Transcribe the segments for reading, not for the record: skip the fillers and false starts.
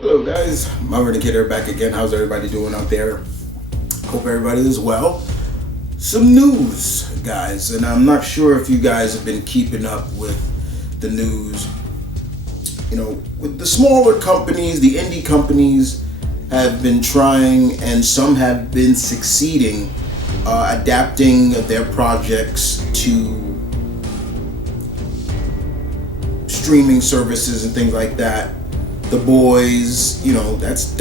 Hello guys, M.V.K here back again. How's everybody doing out there? Hope everybody is well. Some news, guys, and I'm not sure if you guys have been keeping up with the news. You know, with the smaller companies, the indie companies have been trying, and some have been succeeding, adapting their projects to streaming services and things like that. The Boys, you know, that's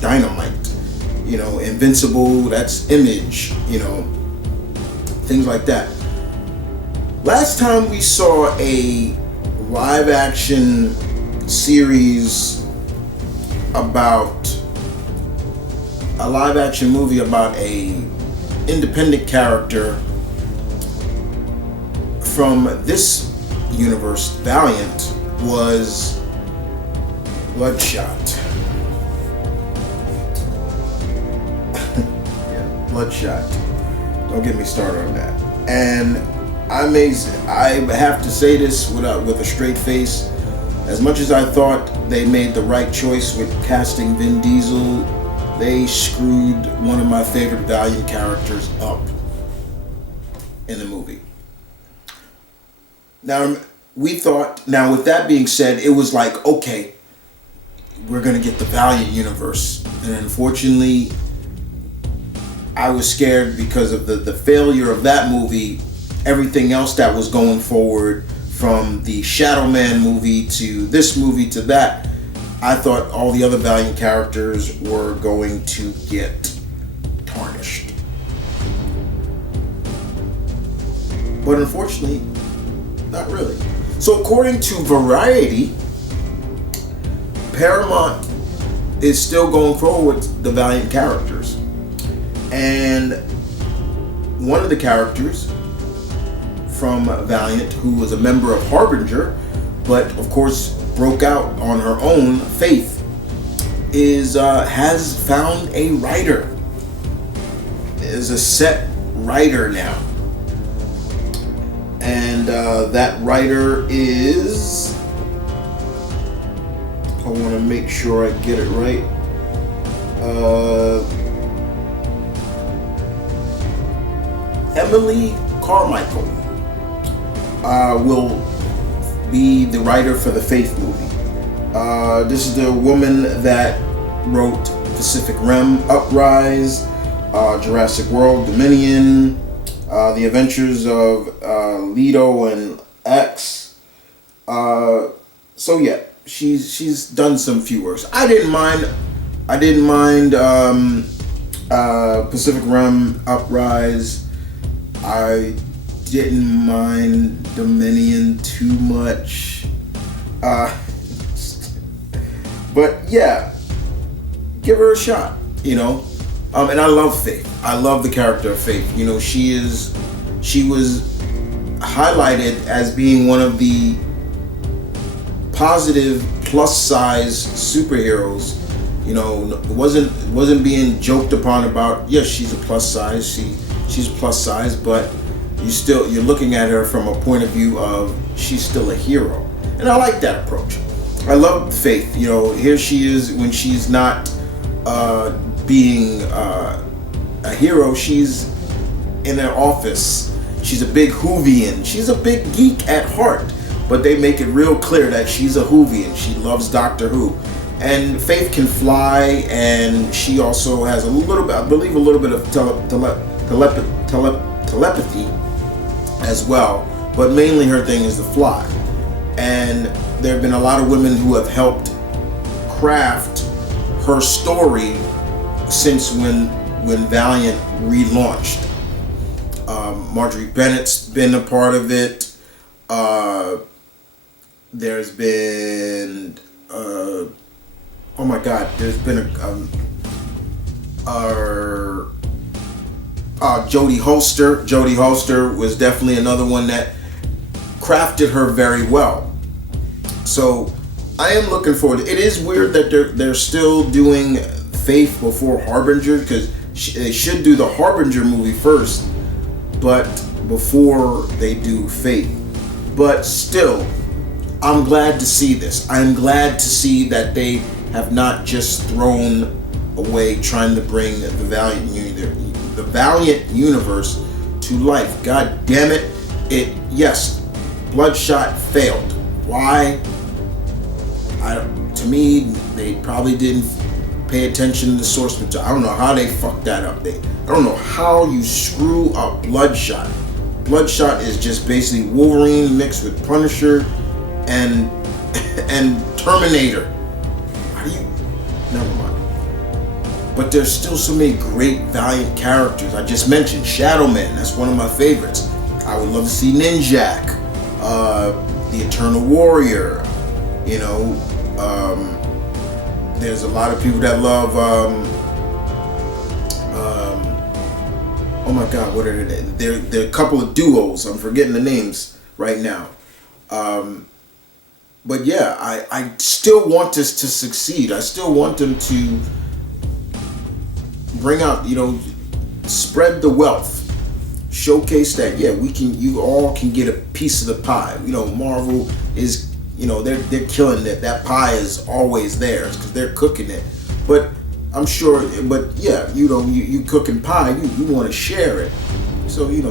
Dynamite. You know, Invincible, that's Image. You know, things like that. Last time we saw a live action series movie about a independent character from this universe, Valiant, was Bloodshot. Yeah, Bloodshot. Don't get me started on that. And I have to say this with a straight face. As much as I thought they made the right choice with casting Vin Diesel, they screwed one of my favorite Valiant characters up in the movie. Now, with that being said, it was like, okay, we're going to get the Valiant universe. And unfortunately, I was scared because of the failure of that movie. Everything else that was going forward, from the Shadow Man movie to this movie to that, I thought all the other Valiant characters were going to get tarnished. But unfortunately, not really. So according to Variety, Paramount is still going forward with the Valiant characters. And one of the characters from Valiant, who was a member of Harbinger, but of course broke out on her own, Faith, has found a writer. Is a set writer now. And that writer is... I want to make sure I get it right. Emily Carmichael will be the writer for the Faith movie. This is the woman that wrote Pacific Rim, Uprise, Jurassic World, Dominion, The Adventures of Leto and X. So yeah, she's done some few works. I didn't mind Pacific Rim, Uprise. I didn't mind Dominion too much. But yeah, give her a shot, you know. And I love Faith. I love the character of Faith. You know, she was highlighted as being one of the positive plus size superheroes. You know, it wasn't being joked upon about, yes, she's a plus size, she's plus size, but you're looking at her from a point of view of she's still a hero. And I like that approach. I love Faith. You know, here she is when she's not being a hero, she's in an office. She's a big Whovian. She's a big geek at heart, but they make it real clear that she's a Whovian. She loves Doctor Who. And Faith can fly, and she also has a little bit, I believe, a little bit of telepathy as well. But mainly her thing is to fly. And there have been a lot of women who have helped craft her story since when Valiant relaunched. Marjorie Bennett's been a part of it. There's been oh my God, there's been Jodie Holster. Jodie Holster was definitely another one that crafted her very well. So I am looking forward. It is weird that they're still doing Faith before Harbinger, because they should do the Harbinger movie first, but before they do Faith. But still, I'm glad to see this. I'm glad to see that they have not just thrown away trying to bring the Valiant universe to life. God damn it! Yes, Bloodshot failed. Why? To me, they probably didn't pay attention to the source material. I don't know how they fucked that up. I don't know how you screw up Bloodshot. Bloodshot is just basically Wolverine mixed with Punisher and Terminator. How do you? Never mind. But there's still so many great Valiant characters. I just mentioned Shadow Man. That's one of my favorites. I would love to see Ninjak, the Eternal Warrior. You know, there's a lot of people that love. Oh my God, what are they? There are a couple of duos. I'm forgetting the names right now. But yeah, I still want this to succeed. I still want them to bring out, spread the wealth. Showcase that, yeah, you all can get a piece of the pie. Marvel is, they're killing it. That pie is always theirs because they're cooking it. But I'm sure, you cooking pie, you want to share it. So, you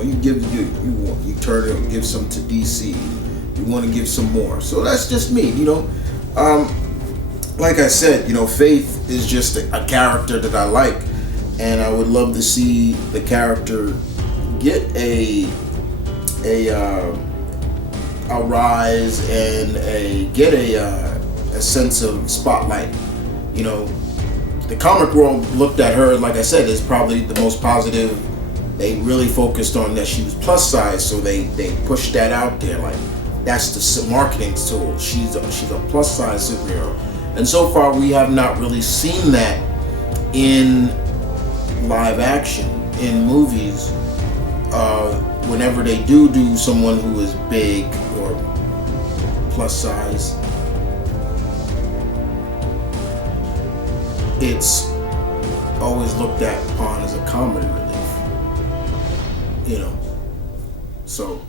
turn it and give some to DC. You want to give some more. So that's just me, like I said, Faith is just a character that I like, and I would love to see the character get a rise and get a sense of spotlight. The comic world looked at her, like I said, as probably the most positive. They really focused on that she was plus size, so they pushed that out there. Like, that's the marketing tool. She's a plus size superhero, and so far we have not really seen that in live action in movies. Whenever they do someone who is big or plus size, it's always looked at upon as a comedy relief. So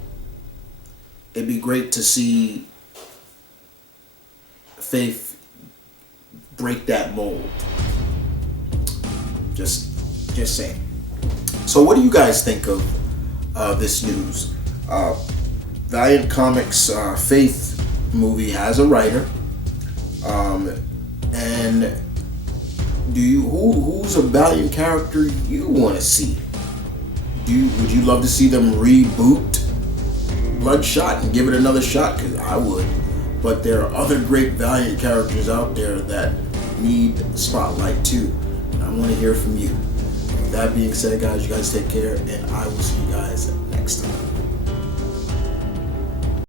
it'd be great to see Faith break that mold. Just saying. So what do you guys think of this news? Valiant Comics Faith movie has a writer, and who's a Valiant character you want to see? Would you love to see them reboot Bloodshot and give it another shot? Because I would. But there are other great Valiant characters out there that need spotlight too. And I want to hear from you. With that being said, guys, you guys take care, and I will see you guys next time.